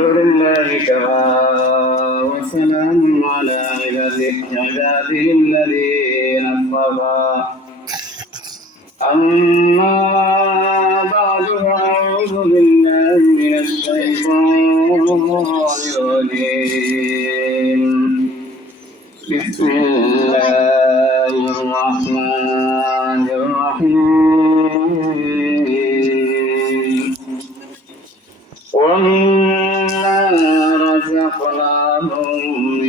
الحمد لله كفى وسلام على عباده الذين اصطفى أما بعد فأعوذ بالله من الشيطان الرجيم بسم الله الرحمن الرحيم ومما رزقناهم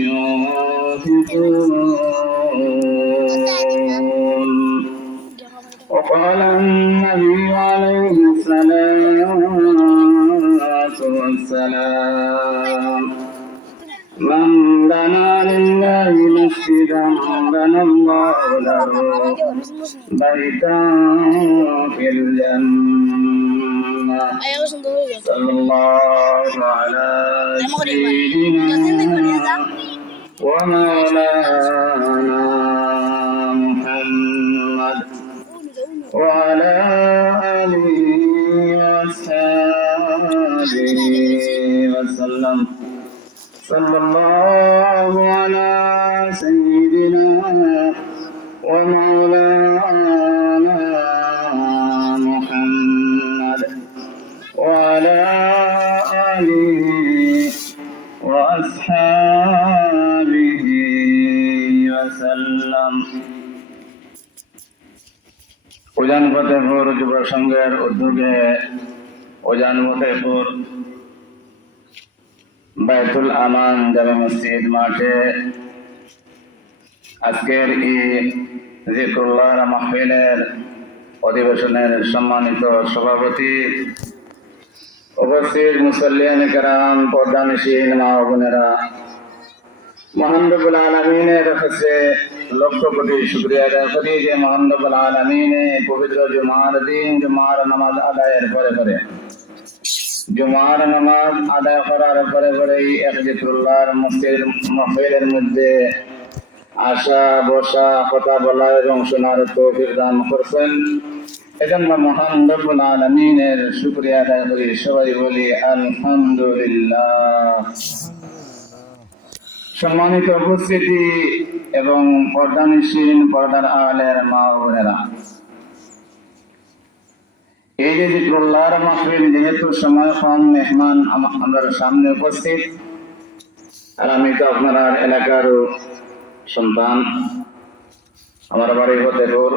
ينفقون وقال النبي عليه الصلاة والسلام من بنى لله مسجدا بنى الله له بيتا في الجنة صلى الله على سيدنا ومولانا محمد وعلى آله وأصحابه وسلم صلى الله على سيدنا ومولانا محمد وعلى آله وأصحابه وسلم উজান ফতেপুর যুব সংঘের উদ্যোগে উজান ফতেপুর বাইতুল আমান জামে মসজিদ মাঠে আজকের এই জিকরুল্লাহ মাহফিলের অধিবেশনের সম্মানিত সভাপতি, উপস্থিত মুসল্লিয়ান কেরাম, পর্দানিশীন মা ও বোনেরা, মহান রব্বুল আলামিনের কাছে লক্ষ কোটি শুকরিয়া আদায় করি যে মহান রব্বুল আলামিনে পবিত্র জুমার দিন জুমার নামাজ আদায়ের পরে পরে জুমার নামাজ আদায় করার পরে পরেই এক জিকরুল্লাহর মাহফিলের মধ্যে আসা বসা কথা বলা এবং শোনার তৌফিক দান করছেন। এজন্য মহান রব্বুল আলামিনের শুকরিয়া আদায় করি, সবাই বলি আলহামদুলিল্লাহ। সম্মানিত উপস্থিতি এবং পর্দানিশীন পর্দার আলের মা ও বোনেরা, এই যে জিকরুল্লাহর মাহফিল যেহেতু সময় কম, মেহমান আমার সামনে উপস্থিত, আর আমি তো আপনার এলাকার সন্তান, আমার বাড়ি ফতেপুর,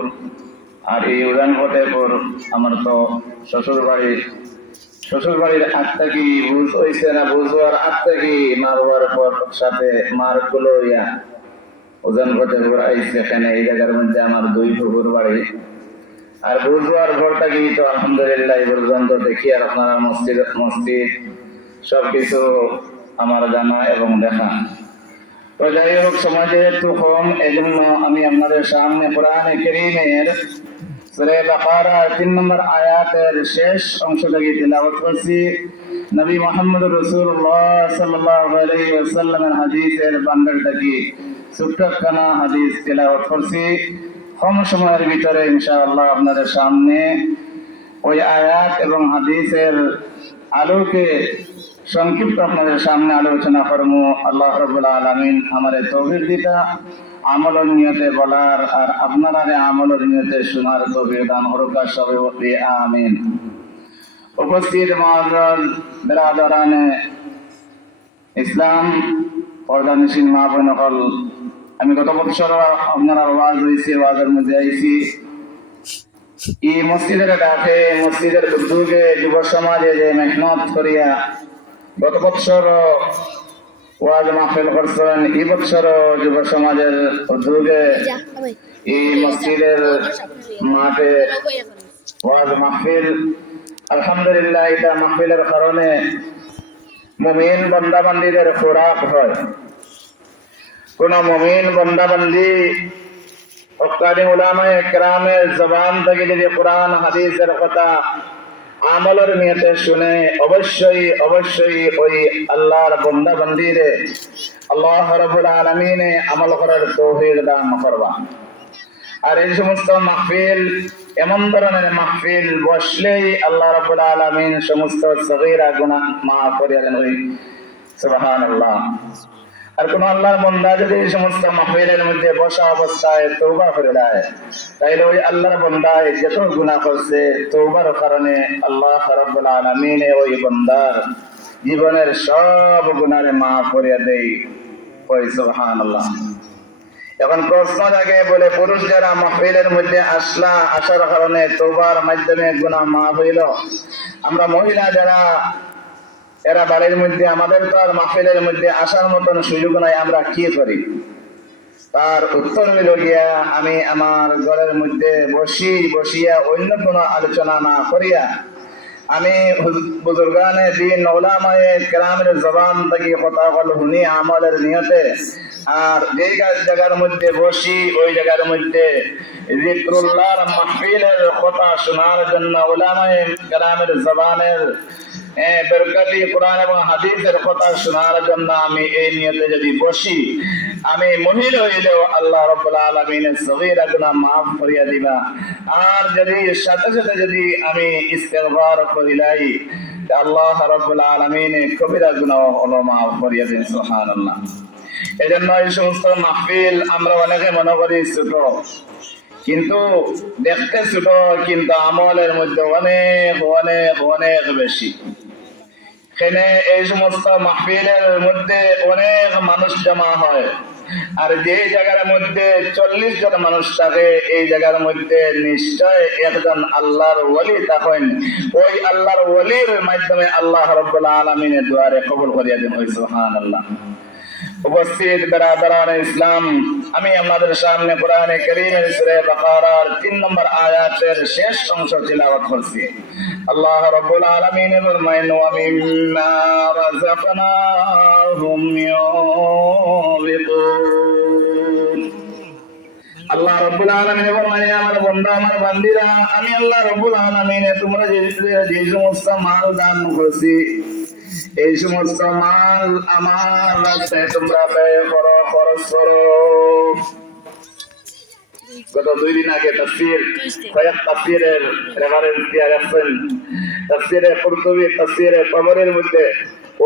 আর এই উজান ফতেপুর আমার তো শ্বশুর বাড়ির আগ থেকে বুঝ হয়েছে না, বুঝবার আগ থেকে মারবার পর সাথে মার কুলোইয়া উজান ফতেপুর আইসে। এখানে এই জায়গার মধ্যে আমার দুই ফুফুর বাড়ি, আর বুঝবার পর থেকেই তো আলহামদুলিল্লাহ এই পর্যন্ত দেখি আর আপনারা মসজিদ সবকিছু আমার জানা এবং দেখা। তো যাই হোক, সময় যেহেতু কম, এই জন্য আমি আপনাদের সামনে কোরআনে কারীমের সূরা বাকারা 3 নম্বর আয়াতের শেষ অংশ থেকে তিলাওয়াত করছি। নবী মুহাম্মদ রাসূলুল্লাহ সাল্লাল্লাহু আলাইহি ওয়াসাল্লামের হাদিসের বান্ডাল থেকে ছোট্টখানা হাদিস তিলাওয়াত করছি। কম সময়ের ভিতরে ইনশাআল্লাহ আপনাদের সামনে ওই আয়াত এবং হাদিসের আলোকে সংক্ষিপ্ত আপনাদের সামনে আলোচনা করবো। আল্লাহ রাব্বুল আলামিন আমারে তৌফিক দিতা আমলের নিয়তে বলার, আর আপনারা আমলের নিয়তে শোনার তৌফিক দান করুক, সবাই বলি আমিন। উপস্থিত মুআজ্জাজ বিরাদারানে ইসলাম, পর্দানিশীন মা বোন সকল, আমি গত বছর আপনারা ওয়াজ হয়েছি, ওয়াজের মধ্যে আইছি এই মসজিদের ডাকে, মসজিদের উদ্যোগে যুব সমাজে যে মেহনত করিয়া গত বছর ওয়াজ মাহফিল করছেন, এই বছর যুব সমাজের উদ্যোগে এই মসজিদের মাঠে ওয়াজ মাহফিল। আলহামদুলিল্লাহ, এটা মাহফিলের কারণে মুমিন বান্দাবান্দীদের খোরাক হয়। কোন মুমিন বান্দাবান্দি হক্কানি উলামায়ে কেরামের জবান থেকে যদি কোরআন হাদিসের কথা আমলের নিয়তে শুনে অবশ্যই ওই আল্লাহর বান্দা বান্দিরে আল্লাহ রাব্বুল আলামিনে আমল করার তৌফিক দান করবা। আর এই সমস্ত মাহফিল এমন ধরনের মাহফিল বসলেই আল্লাহ রাব্বুল আলামিন সমস্ত সগীরা গুনাহ মাফ করে দেন। সুবহানাল্লাহ। আর কোন আল্লাহর বান্দা যদি এই সমস্ত মাহফিলের মধ্যে বসা অবস্থায় তওবা করে দেয়, তাইলে ওই আল্লাহর বান্দা যত গুনাহ করছে তওবার কারণে আল্লাহ রাব্বুল আলামিন ওই বান্দার জীবনের সব গুনাহ মাফ করে দেয়। ওই সুবহানাল্লাহ। এখন প্রশ্ন জাগে বলে, পুরুষ যারা মাহফিলের মধ্যে আসার কারণে তওবার মাধ্যমে গুনাহ মাফ হইল, আমরা মহিলা যারা এরা বাড়ির মধ্যে, আমাদের তো আর মাহফিলের মধ্যে আসার মতন সুযোগ নাই, আমরা কি করি? তার উত্তর হইল গিয়া, আমি আমার ঘরের মধ্যে বসিয়া অন্য কোনো আলোচনা না করিয়া আমি বুজুর্গানে দিন ওলামায়ে কেরামের জবান থেকে কথা বল শুনি আমলের নিয়তে, আর যেই জায়গার মধ্যে বসি ওই জায়গার মধ্যে যিকরুল্লাহর মাহফিলের কথা শোনার জন্য ওলামায়ে কেরামের জবানের বরকতি কোরআন এবং হাদিসের কথা শোনার জন্য আমি এই নিয়তে যদি বসি, আমি মহিলা হইলেও আল্লাহ রাব্বুল আলামিনের সগীরা গুনাহ মাফ করিয়া দিবা। আর যদি সাথে সাথে যদি আমি ইস্তেগফার করিলাই, আল্লাহ রাব্বুল আলামিন কবিরা গুনাহ মাফ করিয়া দেন। সুবহানাল্লাহ। এজন্য এই সমস্ত মাহফিল আমরা অনেকে মনে করি ছোট, কিন্তু দেখতে ছোট, কিন্তু আমলের মধ্যে অনেক অনেক অনেক বেশি। এখানে এই সমস্ত মাহফিলের মধ্যে অনেক মানুষ জমা হয়, আর যে জায়গার মধ্যে 40 জন মানুষ থাকে, এই জায়গার মধ্যে নিশ্চয় একজন আল্লাহর ওলি থাকেন। ওই আল্লাহর ওলির মাধ্যমে আল্লাহ রাব্বুল আলামিনের দুয়ারে কবুল করিয়া দেন। সুবহানাল্লাহ। উপস্থিত বেরাদারান ইসলাম, আমি আপনাদের সামনে কোরআনে কারীমের সূরা বাকারার 3 নম্বর আয়াতের শেষ অংশ তিলাওয়াত করছি। আল্লাহ রাব্বুল আলামিন ফরমায়েন, ওয়া মিম্মা রাযাকনাহুম ইউনফিকুন। আল্লাহ রাব্বুল আলামিন ফরমায়, আমার বান্দা আমার বান্দিরা, আমি আল্লাহ রাব্বুল আলামিন তোমরা যে সমস্ত মাল দান করছি, এই সমস্ত মাল আমার রাস্তায় তোমরা ব্যয় করো, খরচ করো। গত 2 দিন আগে কয়েক তাফসীরের রেফারেন্স দিয়ে গেছেন। তাফসীরে কুরতুবী, তাফসীরে তাবরীর মধ্যে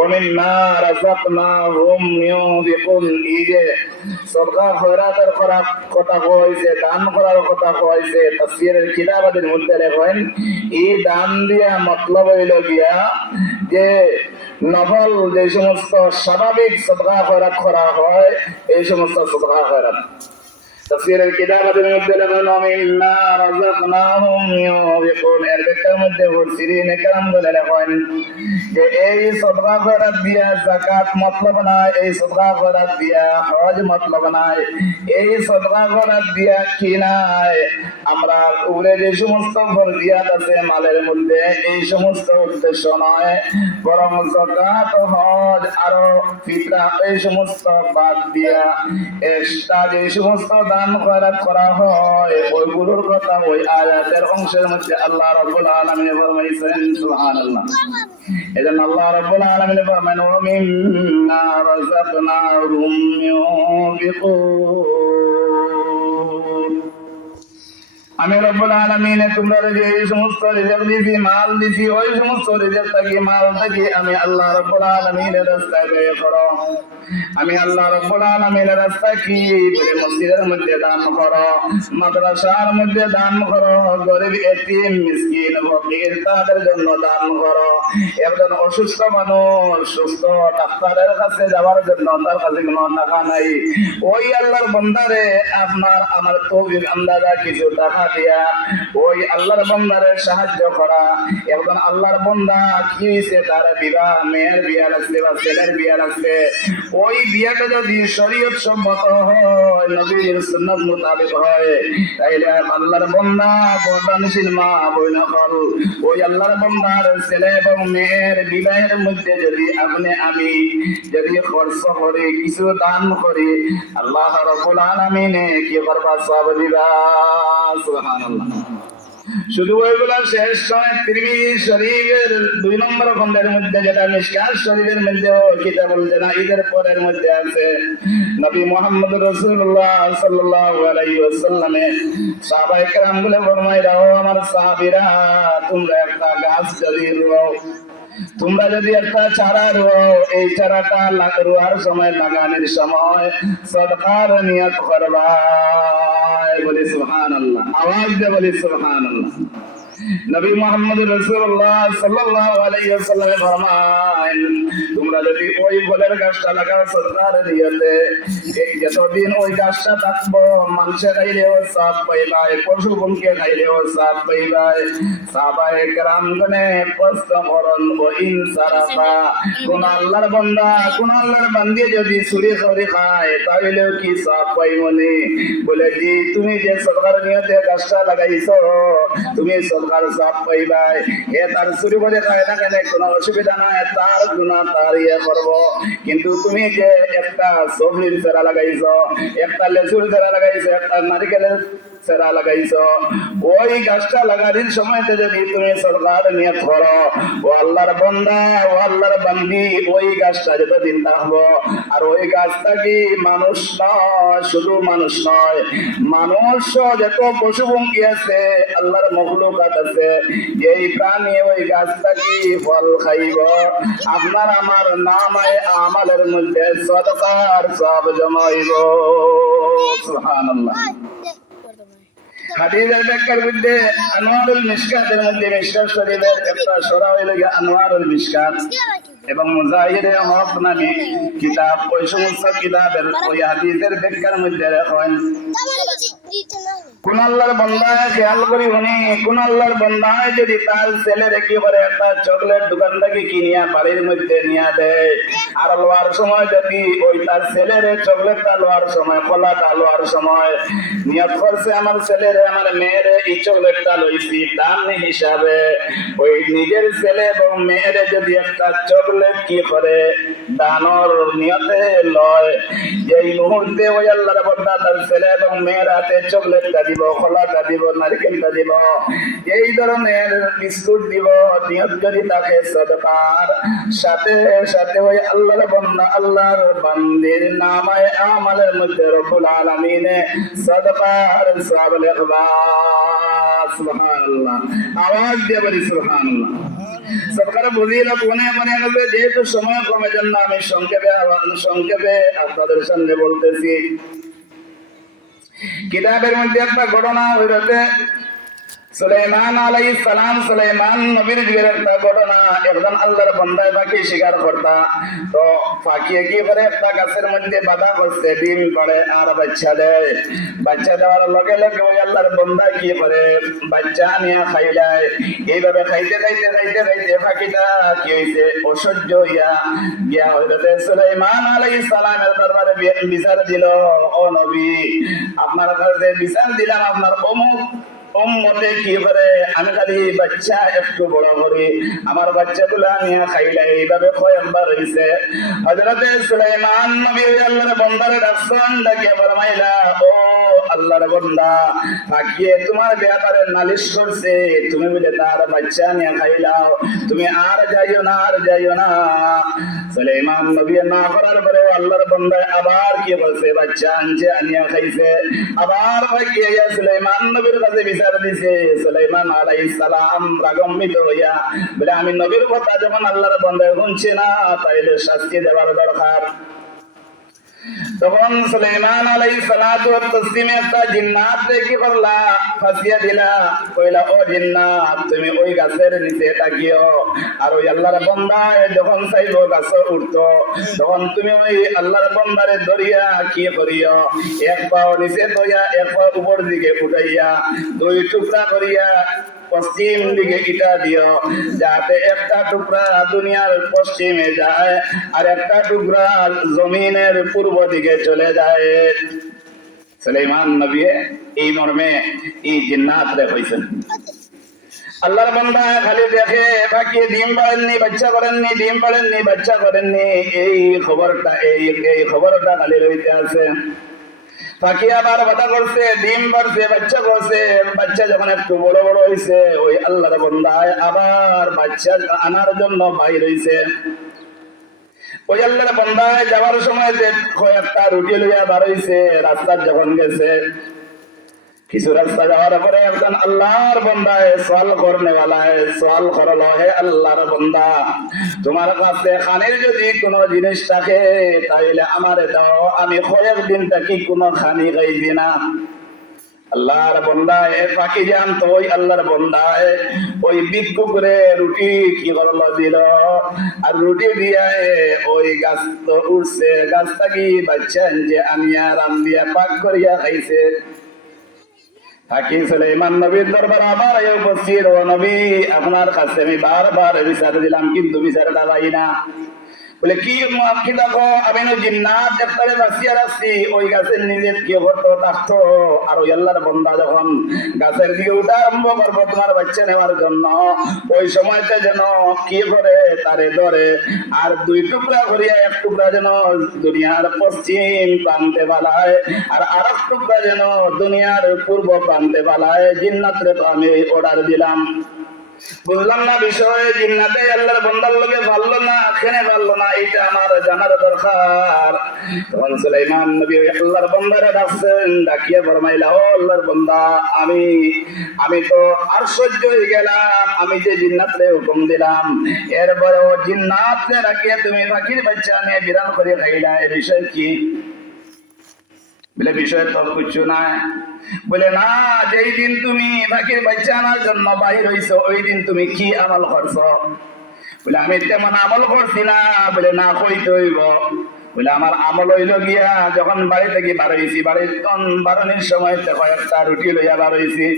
ওমিম্মা রাযাকনাহুম ইউনফিকুন, এই যে সদকা খয়রাতের কথা কইছে, দান করার কথা কইছে, তাফসীরের কিতাবাদের মধ্যে লেখেন এই দান দিয়া মতলব হইল গিয়া যে নফল যে সমস্ত স্বাভাবিক সদকা খয়রাত করা হয়, এই সমস্ত সদকা খয়রাত। তাফসীরের কিতাবাদের মধ্যে লেখেন ওমিম্মা রাযাকনাহুম ইউনফিকুন, এর ব্যাখ্যার মধ্যে মুফাসসিরিনে কেরাম বলে লেখেন যে এই সদকা খয়রাত দিয়া যাকাত মতলব নাই, এই সদকা খয়রাত দিয়া হজ মতলব নাই, এই সদকা খয়রাত দিয়া কি নাই, আমরা উপরে যে সমস্ত ফরজিয়াত আছে মালের মধ্যে, এই সমস্ত উদ্দেশ্য নয়, বরং যাকাত, হজ আর ফিতরা এই সমস্ত বাদ দিয়া এক্সট্রা যে সমস্ত দান খয়রাত করা হয়, ওইগুলোর কথা ওই আয়াতের অংশের মধ্যে আল্লাহ রাব্বুল আলামিন ফরমাইছেন। সুবহানাল্লাহ। এজন্য আল্লাহ রাব্বুল আলামিন ফরমান, ওয়া মিম্মা রাযাকনাহুম ইউনফিকুন। আমি রব্বুল আলামিন তোমরা যে এই সমস্ত রিজিক দিছি, মাল দিছি, ওই সমস্ত রিজিক থেকে মাল থেকে আমি আল্লাহ রাব্বুল আলামিনের রাস্তায় ব্যয় করো। আমি আল্লাহ রাব্বুল আলামিনের রাস্তায় কি বলে, মসজিদের মধ্যে দান করো, মাদ্রাসার মধ্যে দান করো, গরিব এতিম মিসকিন ফকির তাদের জন্য দান করো। একজন অসুস্থ মানুষ সুস্থ ডাক্তারের কাছে যাওয়ার জন্য তার কাছে কোনো টাকা নাই, ওই আল্লাহর বান্দারে আপনার আমার তৌফিক আন্দাজা কিছু টাকা দিয়া ওই আল্লাহর বান্দারে সাহায্য করা। একজন আল্লাহর বান্দা কি হইছে, তার বিবাহ, মেয়ের বিয়া লাগছে বা ছেলের বিয়া লাগছে, ওই বিয়াটা যদি শরীয়ত সম্মত হয়, নবীর সুন্নাত মোতাবেক হয়, তাইলে আল্লাহর বান্দা বর্তমানশীল মা বোন হল ওই আল্লাহর বান্দার ছেলে এবং মেয়ের বিবাহের মধ্যে যদি আপনি আমি যদি খরচ করি, কিছু দান করি, আল্লাহ রাব্বুল আলামিন কি করবা, সব দিবা। সুবহানাল্লাহ। শুধু ওইগুলা শেষ নয়, তিরমিজি শরীফের 2 নম্বর খণ্ডের মধ্যে যেটা মিশকাত শরীফের মধ্যে কিতাবুল জানাইজের পরের মধ্যে আছে, নবী মুহাম্মদ রাসূলুল্লাহ সাল্লাল্লাহু আলাইহি ওয়াসাল্লামে সাহাবায়ে কেরাম বলে ফরমাইরা, ও আমার সাহাবীরা, তোমরা একটা গাছ যদি রুও, তোমরা যদি একটা চারা রুও, এই চারাটা রোয়ার সময়, লাগানোর সময় সদকার নিয়ত করবা। বলি সুবহানাল্লাহ, আওয়াজ দিয়ে বলি সুবহানাল্লাহ। নবী মুহাম্মদ রাসূলুল্লাহ সাল্লাল্লাহু আলাইহি ওয়াসাল্লাম ফরমান, তোমরা যদি ওই ফলের গাছটা লাগাও সদকার নিয়তে, যতদিন ওই গাছটা থাকবো, মানুষে খাইলেও সওয়াব পাইবাই, পশু পঙ্খী খাইলেও সওয়াব পাইবাই। সাহাবায়ে কেরাম গনে প্রশ্ন করেন, ও ইনসারাফা, কোন আল্লাহর বান্দা, কোন আল্লাহর বান্দি যদি চুরি করে খায় তাহলেও কি সওয়াব পাইবনি? বলে জি, তুমি যে সদকার নিয়তে গাছটা লাগাইছো, তুমি সদকার সওয়াব পাইবাই। এ তার চুরি করে খায় না কেন, কোনো অসুবিধা নাই, তার গুনাহ তার করব। কিন্তু তুমি যে একটা সবজির চারা লাগাইছো, একটা লেচুর চারা লাগাইছো, একটা নারকেলের চারা লাগাইছো, ওই গাছটা লাগানোর সময়তে যদি তুমি সদকার নিয়ত করো, ও আল্লাহর বান্দা, ও আল্লাহর বান্দি, ওই গাছটা যতদিন থাকবো, আর ওই গাছটা কি মানুষ নয়, শুধু মানুষ নয়, মানুষ যত পশু পঙ্খী আছে, আল্লাহর মখলুকাত আছে, এই প্রাণী ওই গাছটা কি ফল খাইব, আপনার আমার নামায় আমালের মধ্যে সদকার সব জমাইব। সুবহানাল্লাহ। হাদিসের ব্যাখ্যার মধ্যে আনোয়ারুল মিশকাতের মধ্যে, মিশকাত শরীফের একটা সূরা হইল আনোয়ারুল মিশকাত, এবং মুজাহিদে হক নামে কিতাব, ওই সমস্ত কিতাবের ওই হাদিসের ব্যাখ্যার মধ্যে রাখেন, কোন আল্লাহর বান্দায় খেয়াল করি উনি, কোন আল্লাহর বান্দায় যদি তার ছেলের কি করে একটা চকলেট দোকান থেকে কিনিয়া বাড়ির মধ্যে নিয়ে দেয়, আর লোয়ার সময় যদি ওই তার ছেলের চকলেটটা লোয়ার সময়, কলাটা লোয়ার সময় নিয়ত করছে, আমার ছেলেরে, আমার মেয়েরে এই চকলেটটা লইছি দান হিসাবে, ওই নিজের ছেলে এবং মেয়েরে যদি একটা চকলেট কি করে দানর নিয়তে লয়, এই মুহূর্তে ওই আল্লাহর বান্দা তার ছেলে এবং মেয়ের হাতে চকলেটটা দিব, কলাটা দিব, নারকেলটা দিব, এই ধরনের বিস্কুট দিব, নিয়ত যদি তাকে সদকার, সাথে সাথে ওই আল্লাহর বান্দা, আল্লাহর বান্দির নামায়ে আমালের মধ্যে রব্বুল আলামিনে সদকার সওয়াব লিখবা। সুবহানাল্লাহ, আওয়াজ দিয়ে বলি সুবহানাল্লাহ। সদকার ফজিলত অনেক অনেক আছে, যেহেতু সময় কমে জন্য আমি সংক্ষেপে আপনাদের সামনে বলতেছি। কিতাবের মধ্যে একটা ঘটনা হইতে, সুলাইমান আলাইহিস সালাম, সুলাইমান নবীর যুগের একটা ঘটনা। একজন আল্লাহর বান্দায় পাখি শিকার করতা, তো পাখি কি করে একটা গাছের মধ্যে বাধা করছে, ডিম পড়ে আর বাচ্চা দেয়। বাচ্চা দেওয়ার লগে লগে ওই আল্লাহর বান্দা কি করে বাচ্চা নিয়ে খাইলায়। এইভাবে খাইতে খাইতে খাইতে খাইতে পাখিটা কি হয়েছে, অসহ্য হইয়া গিয়া হইতে সুলাইমান আলাইহিস সালামের দরবারে বিচার দিল, ও নবী, আপনার কাছে বিচার দিলাম, আপনার উম্মতে কি করে আমি খালি বাচ্চা একটু বড় করি, আমার বাচ্চাগুলা নিয়ে খাইলে, এইভাবে কয়েকবার হইছে। হযরতে সুলাইমান নবী আল্লাহর বান্দারে ডাকছেন, ডাকিয়া ফরমাইলা, ও আল্লাহর বান্দা, পাখিয়ে তোমার ব্যাপারে নালিশ করছে, তুমি বলে তার বাচ্চা নিয়ে খাইলাও, তুমি আর যাইও না, আর যাইও না। সুলাইমান নবী না করার পরে আল্লাহর বান্দা আবার কি বলছে, বাচ্চা আনছে, আনিয়া খাইছে। আবার পাখিয়ে সুলাইমান নবীর কাছে বিচার দিছে। সুলাইমান আলাইহিস সালাম রাগান্বিত হইয়া বলে, আমি নবীর কথা যখন আল্লাহর বান্দা শুনছে না, তাইলে শাস্তি দেওয়ার দরকার। তখন সুলাইমান আলাইহিস সালাতু ওয়াত তাসলিমে একটা জিন্নাত কি করলা, ফাঁসিয়া দিলা, কইলা, ও জিন্নাত, তুমি ওই গাছের নিচে তাকিও, আর ওই আল্লাহর বান্দা যখন চাইবো গাছে উঠতো, তখন তুমি ওই আল্লাহর বান্দারে ধরিয়া কি করিও, এক পাও নিচে ধরিয়া এক পাও উপর দিকে উঠাইয়া 2 টুকরা করিয়া পশ্চিম দিকে ইটা দিও, যাতে একটা টুকরা দুনিয়ার পশ্চিমে যায় আর একটা টুকরা জমিনের পূর্ব দিকে চলে যায়। সুলাইমান নবী এই মর্মে এই জিন্নাত রে হইছেন। আল্লাহর বান্দা খালি দেখে বাকি ডিম পাড়েননি, বাচ্চা করেননি, ডিম পাড়েননি, বাচ্চা করেননি, এই খবরটা খালি রইতে আছে। পাখি আবার বাধা করছে, ডিম পারছে, বাচ্চা করছে। বাচ্চা যখন একটু বড় বড় হয়েছে, ওই আল্লাহর বান্দায় আবার বাচ্চা আনার জন্য বাইর হইছে। ওই আল্লাহর বান্দায় যাওয়ার সময় যে কয়েকটা রুটি লইয়া বার হইছে, রাস্তা যখন গেছে, কিছু রাস্তা যাওয়ার পরে একজন আল্লাহর বান্দায় সওয়াল করনেওয়ালায় সওয়াল করলো, হে আল্লাহর বান্দা, তোমার কাছে খানের যদি কোনো জিনিস থাকে তাইলে আমারে দাও, আমি কয়েকদিন থাকি কোনো খানি খাইছি না। আল্লাহর বান্দায় পাখি জানতো ওই আল্লাহর বান্দায় ওই বিক্ষু করে রুটি কি করলো, দিল। আর রুটি দিয়ে ওই গাছ তো উঠছে, গাছটা কি বাচ্চা যে আনিয়া রাম দিয়া পাক করিয়া খাইছে। হাকিম সুলাইমান নবীর দরবার আবার উপস্থিত, ও নবী, আপনার কাছে আমি বারবার বিচার দিলাম কিন্তু বিচারটা পাই না। বলে কি দেখো, আমি জিন্নাত একবারে বাঁচিয়ে রাখছি, ওই গাছের নিজের কি হতো থাকতো। আর ওই আল্লাহর বান্দা যখন গাছের দিকে উঠা আরম্ভ করবো তোমার বাচ্চা নেওয়ার জন্য, ওই সময়তে যেন কি করে তারে ধরে, আর দুই টুকরা করিয়া এক টুকরা যেন দুনিয়ার পশ্চিম প্রান্তে বালায়, আর আরেক টুকরা যেন দুনিয়ার পূর্ব প্রান্তে বালায়। জিন্নাতরে তো আমি অর্ডার দিলাম। বুঝলাম না বিষয়, জিন্নাতে আল্লাহর বান্দার লগে পারলো না, এখানে পারলো না, এটা আমার জানার দরকার। তখন সুলাইমান নবী আল্লাহর বান্দারে ডাকছেন, ডাকিয়ে ফরমাইলা, ও আল্লাহর বান্দা, আমি তো আর সহ্য হয়ে গেলাম, আমি যে জিন্নাতরে হুকুম দিলাম, এরপরে ও জিন্নাতরে রাখিয়ে তুমি পাখির বাচ্চা নিয়ে বিরান করে খাইলা, এই বিষয় কি? বলে বিষয় তো কিছু নাই। বলে না, যেই দিন তুমি পাখির বাচ্চা আনার জন্য বাইর হইছো, ওই দিন তুমি কি আমল করছো? বলে আমি তেমন আমল করছি না। বলে না, কইতে হইব। বলে আমার আমল হইল গিয়া, যখন বাড়ি থেকে বার হইছি, বাড়ির বারণের সময় কয়েকটা রুটি লইয়া বার হইছি।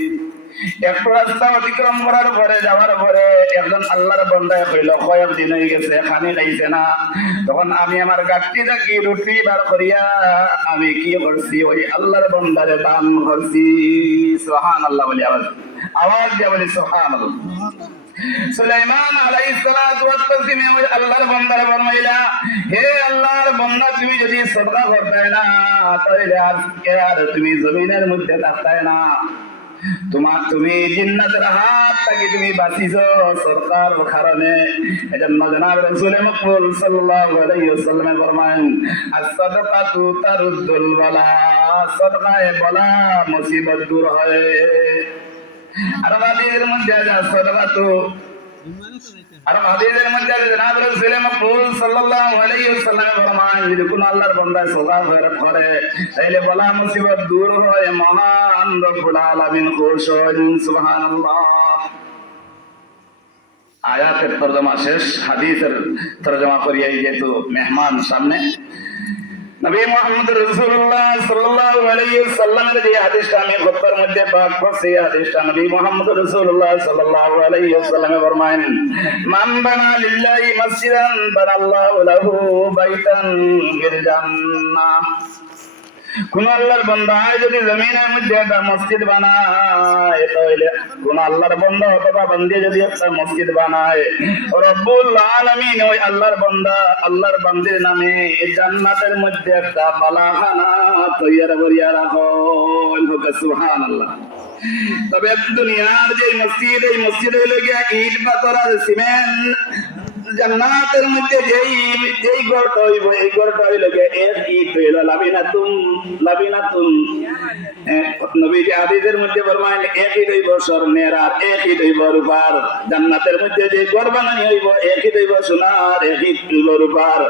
একটু রাস্তা অতিক্রম করার পরে, যাওয়ার পরে একজন আল্লাহর বান্দায় কইল, কয়েকদিন হয়ে গেছে খানি খাইছে না। তখন আমি আমার গাঠটি থাকি রুটি বার করিয়া আমি কি করছি, ওই আল্লাহর বান্দারে দান করছি। সুবহানাল্লাহ বলি, আওয়াজ দিয়া বলি সুবহানাল্লাহ। সুলাইমান আলাইহিস সালাতু ওয়াস সালাম ওই আল্লাহর বান্দারে ফরমাইলা, হে আল্লাহর বান্দা, তুমি যদি সদকা করতে না, তাহলে আজকে আর তুমি জমিনের মধ্যে থাকতে না। তুমি জিন্নাতের হাত থেকে তুমি বাঁচিছো সরকার কারণে। এজন্য জনাব রাসূল মকবুল সাল্লাল্লাহু আলাইহি ওয়াসাল্লাম ফরমান, as-সাদাকাতু তারুদ্দুল বালা, সদকায়ে বালা মুসিবত দূর হয়। আর হাদিসের মধ্যে আছে সাদাকাতু, আর হাদিসের মধ্যে আছে জনাব রাসূল মকবুল সাল্লাল্লাহু আলাইহি ওয়াসাল্লাম ফরমান, যদি কোন আল্লাহর বান্দা সদকা করে তাহলে বালা মুসিবত দূর হয়, মহান রব্বুল আলামিন খুশ হন। সুবহানাল্লাহ। আয়াতের তরজমা শেষ, হাদিসের তরজমা করিয়াই যেহেতু মেহমান সামনে, নবী মুহাম্মদ রাসূলুল্লাহ সাল্লাল্লাহু আলাইহি ওয়াসাল্লামের যে হাদিসটা আমি খুতবার মধ্যে পাঠ করছি, হাদিসটা নবী মুহাম্মদ রাসূলুল্লাহ সাল্লাল্লাহু আলাইহি ওয়াসাল্লাম ফরমান, মান বানা লিল্লাহি মসজিদান বানাল্লাহু লাহু বাইতান ফিল জান্নাহ। কোন আল্লাহর বান্দা যদি জমিনের মধ্যে একটা মসজিদ বানায়, তাহলে কোন আল্লাহর বান্দা অথবা বান্দি যদি একটা মসজিদ বানায়, রব্বুল আলামিন ওই আল্লাহর বান্দা আল্লাহর বান্দির নামে জান্নাতের মধ্যে একটা বালাখানা তৈরি করিয়া রাখো। সুবহানাল্লাহ। তবে দুনিয়ার যে মসজিদ, এই মসজিদ হইল গিয়া ইট পাথর আর সিমেন্ট। জান্নাতের মধ্যে যেই ঘরটা হইব, এই ঘরটা হইল গিয়া এক ইট হইল লাবিনাতুন। নবীজি হাদিসের মধ্যে ফরমান, এক ইট হইব স্বর্ণের আর এক ইট হইব রূপার। জান্নাতের মধ্যে যে ঘর বানানি হইব, এক ইট হইব সোনার, এক ইট হইব রূপার।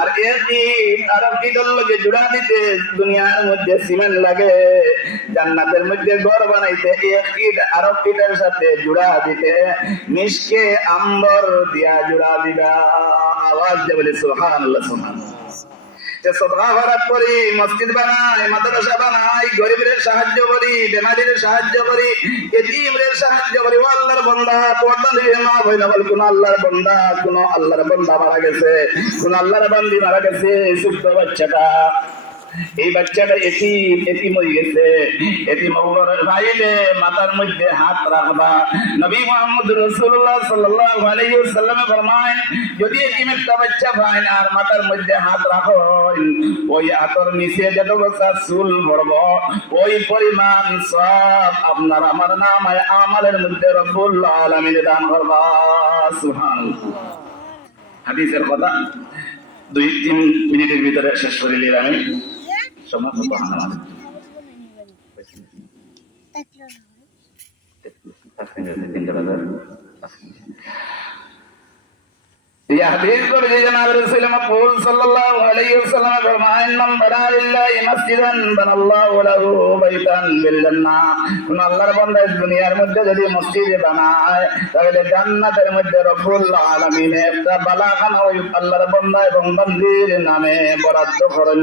আর এক ইট আর এক ইটের লগে জোড়া দিতে দুনিয়ার মধ্যে সিমেন্ট লাগে, জান্নাতের মধ্যে ঘর বানাইতে এক ইট আর এক ইটের সাথে জোড়া দিতে মিশকে আম্বর দিয়া জোড়া দিবা। আওয়াজ দিয়ে বলি সুবহানাল্লাহ। সুবহানাল্লাহ। যে সদকা খয়রাত করি, মসজিদ বানাই, মাদ্রাসা বানাই, গরিবের সাহায্য করি, বেমারিদের সাহায্য করি, এতিমদের সাহায্য করি, ও আল্লাহর বান্দা পর্দা দিয়ে মা হইল, বল কোন আল্লাহর বান্দা মারা গেছে, কোন আল্লাহর বান্দি মারা গেছে, ছোট্ট বাচ্চাটা এই বাচ্চাটা এতিম হয়ে গেছে, এতিম হওয়ার ভাইলে মাথার মধ্যে হাত রাখবা। নবী মুহাম্মদ রাসূলুল্লাহ সাল্লাল্লাহু আলাইহি ওয়াসাল্লাম ফরমায়, যদি এতিম একটা বাচ্চা পায় আর মাথার মধ্যে হাত রাখো, ওই হাতের নিচে যত বছর চুল পড়ব, ওই পরিমাণ সব আপনার আমার নাম আমলের মধ্যে রব্বুল আলামিন দান করবা। সুবহানাল্লাহ। হাদিসের কথা 2-3 মিনিটের ভিতরে শেষ করে নিলাম আমি। সমস্ত ধন্যবাদ। ये हदीस पर जनाब रसूल मकबूल सल्लल्लाहु अलैहि वसल्लम फरमाए, मन बना लिल्लाहि मस्जिदन बनाल्लाहु लहु बैतान बिल जन्नाह। কোন আল্লাহর বান্দা দুনিয়ার মধ্যে যদি মসজিদ বানায়, তাহলে জান্নাতের মধ্যে রব্বুল আলামিন একটা বালাখানা ওই আল্লাহর বান্দা এবং বান্দির নামে বরাদ্দ করেন।